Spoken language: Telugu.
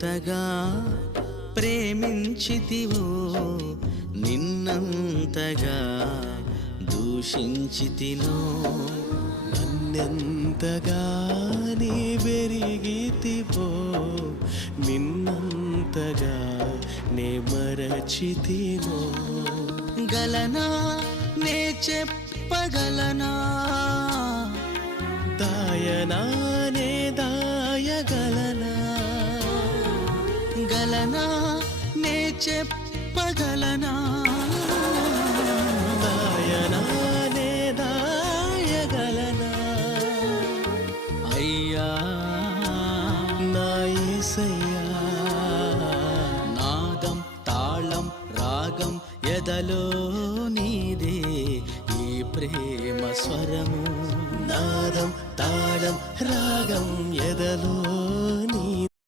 ఎంతగా ప్రేమించితివో నిన్నంతగా దూషించితినో నన్నెంతగా నీ వెరిగితివో నిన్నంతగా నే మరచితినో గలనా నే చెప్పగలనా దాయనా నే దాయగలనా గలనా నే చెప్పగలనా దాయనా నే దాయగలనా అయ్యా నా యేసయ్యా